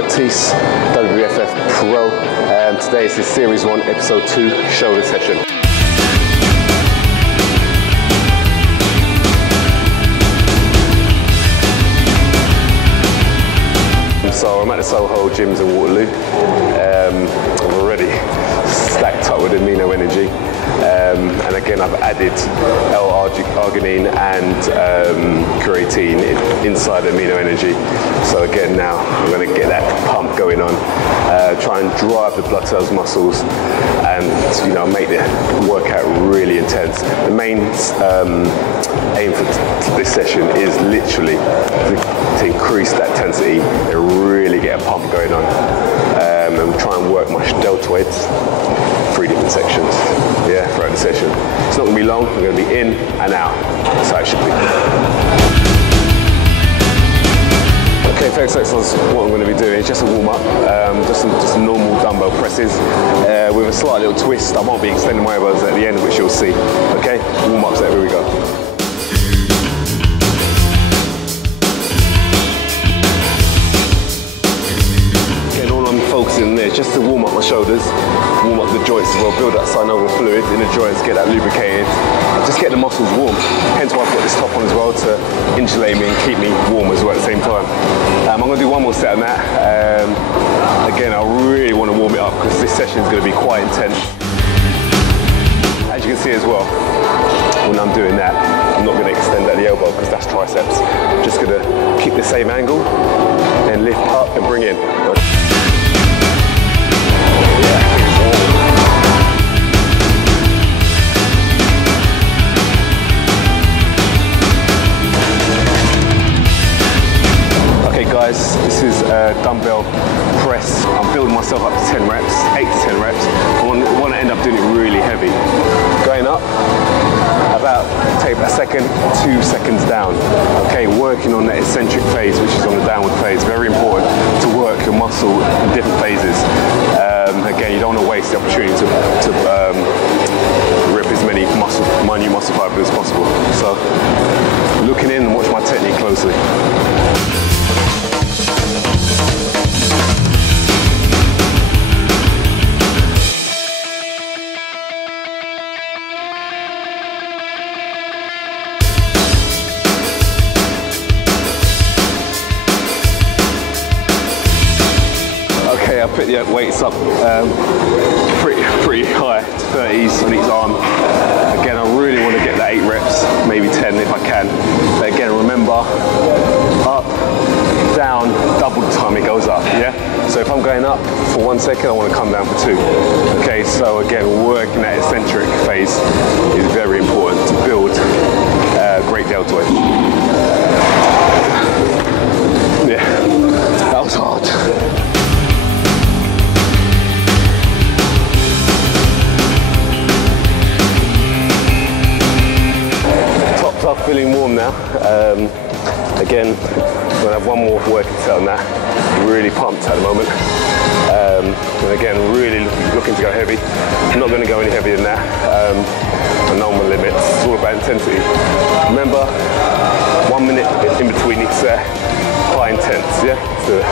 Matisse, WFF Pro, and today is the Series 1, Episode 2 shoulder session. So I'm at the Soho gyms in Waterloo. I'm already stacked up with amino energy. And again, I've added L-arginine and creatine inside amino energy. So again, now I'm going to get that pump going on, try and drive the blood to those muscles, and make the workout really intense. The main aim for this session is literally to increase that intensity and really get a pump going on, and try and work my deltoids, 3 different sections, throughout the session. It's not going to be long. I'm going to be in and out. That's how it should be. Okay, for exercise, what I'm going to be doing is just a warm-up, just normal dumbbell presses with a slight little twist. I won't be extending my elbows at the end, which you'll see. Okay, warm-up set, here we go. Focusing there just to warm up my shoulders, warm up the joints as well, build that synovial fluid in the joints, get that lubricated, and just get the muscles warm. Hence why I've got this top on as well, to insulate me and keep me warm as well at the same time. I'm going to do one more set on that. Again, I really want to warm it up because this session is going to be quite intense. As you can see as well, when I'm doing that, I'm not going to extend at the elbow because that's triceps. I'm just going to keep the same angle, then lift up and bring in. Guys, this is a dumbbell press. I'm building myself up to 10 reps, 8 to 10 reps. I want to end up doing it really heavy. Going up, about take a second, 2 seconds down. Okay, working on that eccentric phase, which is on the downward phase. Very important to work your muscle in different phases. Again, you don't want to waste the opportunity to rip as many minute muscle fibers as possible. So, looking in and watch my technique closely. I put the weights up pretty high, 30s on each arm. Again, I really want to get that 8 reps, maybe 10 if I can. But again, remember, up, down, double the time it goes up, So if I'm going up for 1 second, I want to come down for 2. Okay, so again, working that eccentric phase is very important to build great deltoid. That was hard. Feeling warm now. Again, I'm going to have one more working set on that. Really pumped at the moment. And again, really looking to go heavy. I'm not going to go any heavier than that. I know my limits. It's all about intensity. Remember, 1 minute in between each set. High intense, Let's do it.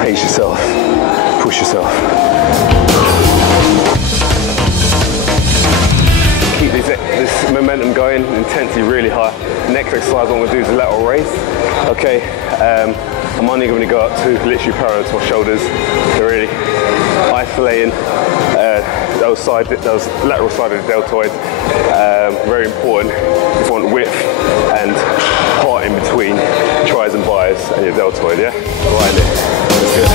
Pace yourself, push yourself. Keep this momentum going, intensity really high. Next exercise what I'm going to do is a lateral raise. Okay, I'm only going to go up to literally parallel to my shoulders. So really isolating those lateral side of the deltoid. Very important if you want width and height in between tris and bis and your deltoid, Right there. That's good.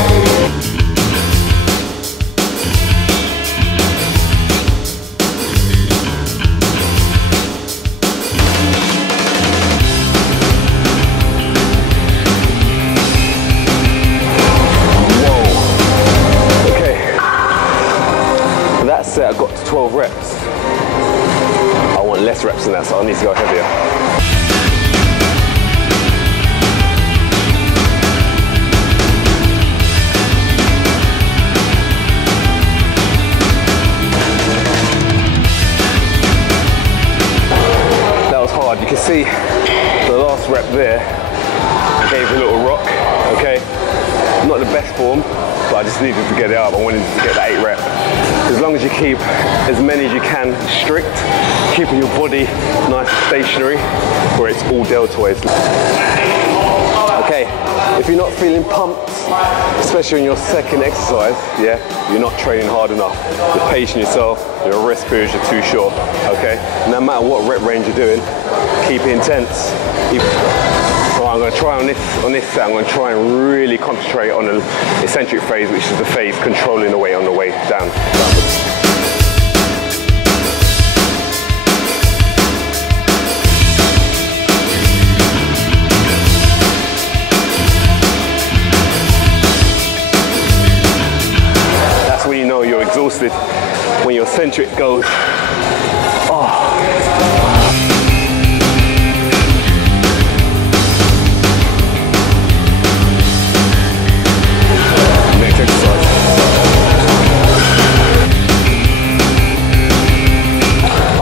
Set, I got to 12 reps. less reps than that, so I need to go heavier. That was hard. You can see the last rep there gave a little rock, okay? Not the best form, but I just needed to get it up. I wanted to get that 8 rep. As long as you keep as many as you can strict, keeping your body nice and stationary, where it's all deltoids. Okay, if you're not feeling pumped, especially in your second exercise, yeah, you're not training hard enough. You're pacing yourself, your rest periods are too short, okay? No matter what rep range you're doing, keep it intense. I'm going to try on this set, I'm going to try and really concentrate on the eccentric phase, which is the phase controlling the weight on the way down. That's when you know you're exhausted, when your eccentric goes, oh.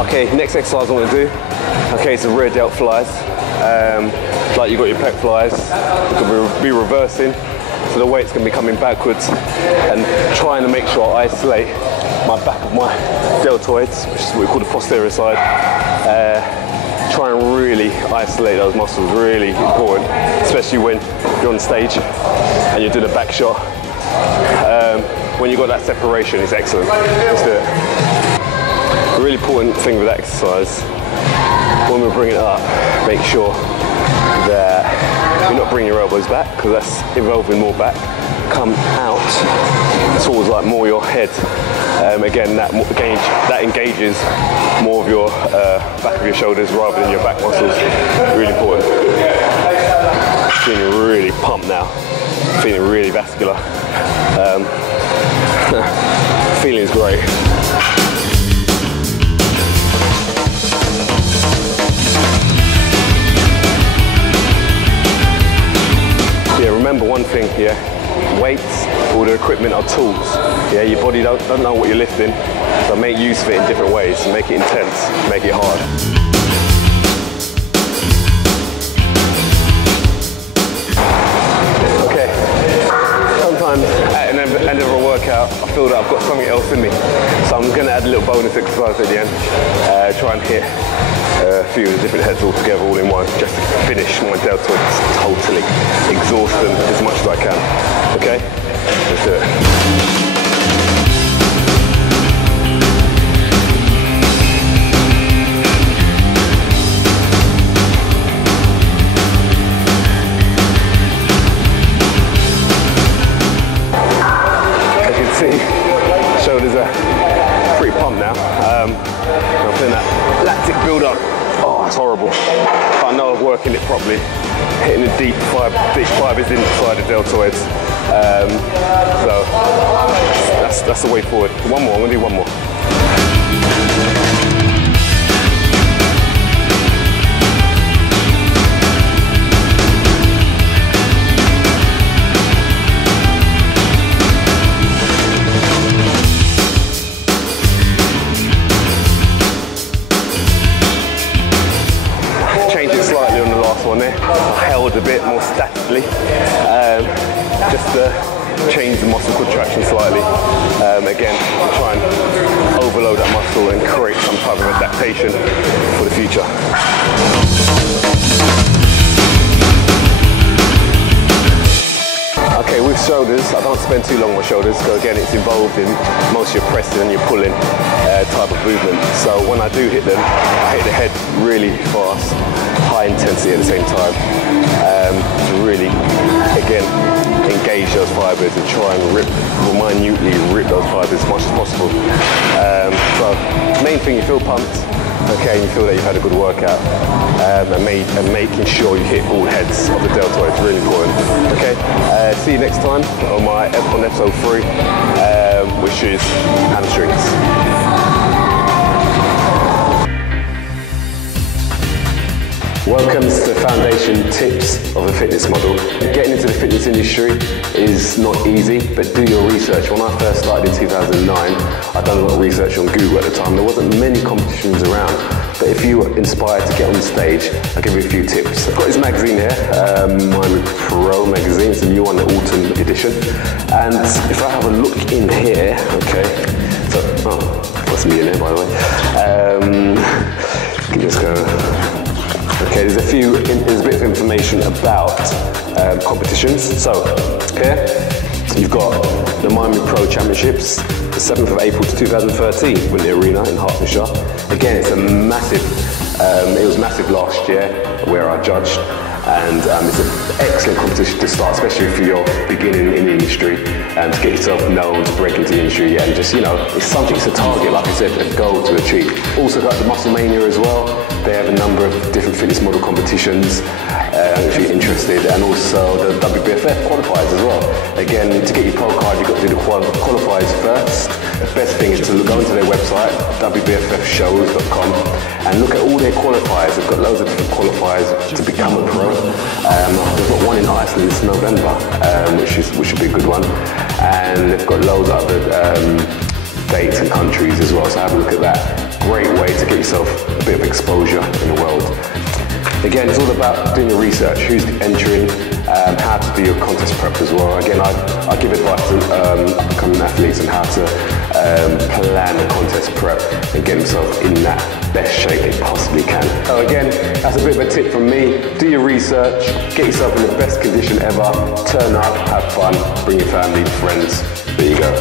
Okay, next exercise I'm going to do, okay, it's the rear delt flies. Like you got your pec flies, you could be reversing, so the weight's going to be coming backwards and trying to make sure I isolate my back of my deltoids, which is what we call the posterior side. Try and really isolate those muscles, really important, especially when you're on stage and you're doing a back shot. When you've got that separation, it's excellent. Let's do it. A really important thing with that exercise, when we're bringing it up, make sure that you're not bringing your elbows back, because that's involving more back. Come out towards like more your head. Again, that engages more of your back of your shoulders rather than your back muscles. Really important. Feeling really pumped now. Feeling really vascular. Feeling is great. Yeah, remember one thing, yeah, weights, all the equipment are tools. Yeah, your body don't know what you're lifting, so make use of it in different ways, make it intense, make it hard. Okay, sometimes at an end of a workout, I feel that I've got something else in me, so I'm going to add a little bonus exercise at the end, try and hit a few of the different heads all together, all in one, just to finish my deltoids totally, exhaust them as much as I can. Okay, let's do it. As you can see, shoulders are pretty pumped now. I'm feeling that lactic build up. Oh, it's horrible. But I know I'm working it properly, hitting the deep fibers inside the deltoids. So that's the way forward. One more, I'm gonna do one more. Changed it slightly on the last one there. I held a bit more statically, just to change the muscle contraction slightly. Again, to try and overload that muscle and create some type of adaptation for the future. Okay, with shoulders, I don't spend too long on my shoulders, because again, it's involved in most of your pressing and your pulling type of movement. So when I do hit them, I hit the head really fast, high intensity at the same time, to really, again, engage those fibers and try and minutely rip those fibers as much as possible. So main thing, you feel pumped, okay, and you feel that you've had a good workout, and making sure you hit all heads of the deltoid is really important. Okay, see you next time on episode 3, which is hamstrings. Welcome to the foundation tips of a fitness model. Getting into the fitness industry is not easy, but do your research. When I first started in 2009, I'd done a lot of research on Google at the time. There wasn't many competitions around, but if you were inspired to get on stage, I'll give you a few tips. I've got this magazine here, my Pro magazine. It's a new one, the autumn edition. And if I have a look in here, okay, so, that's me in there by the way. You can just go. Okay, there's a bit of information about competitions. So here you've got the Miami Pro Championships, the 7th of April to 2013, in the arena in Hertfordshire. Again, it's a massive. It was massive last year where I judged, and it's an excellent competition to start, especially if you're beginning in the industry, to get yourself known, to break into the industry, and just, you know, it's something to target, like I said, a goal to achieve. Also got the Muscle Mania as well. They have a number of different fitness model competitions, if you're interested, and also the WBFF qualifiers as well. Again, to get your pro card, you've got to do the qualifiers first. The best thing is to go into their website, wbffshows.com, and look at all their qualifiers. They've got loads of different qualifiers to become a pro. They've got one in Iceland this November, which should be a good one. And they've got loads of other dates and countries as well, so have a look at that. Great way to get yourself a bit of exposure in the world. Again, it's all about doing the research, who's entering, how to do your contest prep as well. Again, I give advice to up-and-coming athletes on how to plan the contest prep and get themselves in that best shape they possibly can. So again, that's a bit of a tip from me. Do your research, get yourself in the best condition ever, turn up, have fun, bring your family, friends. There you go.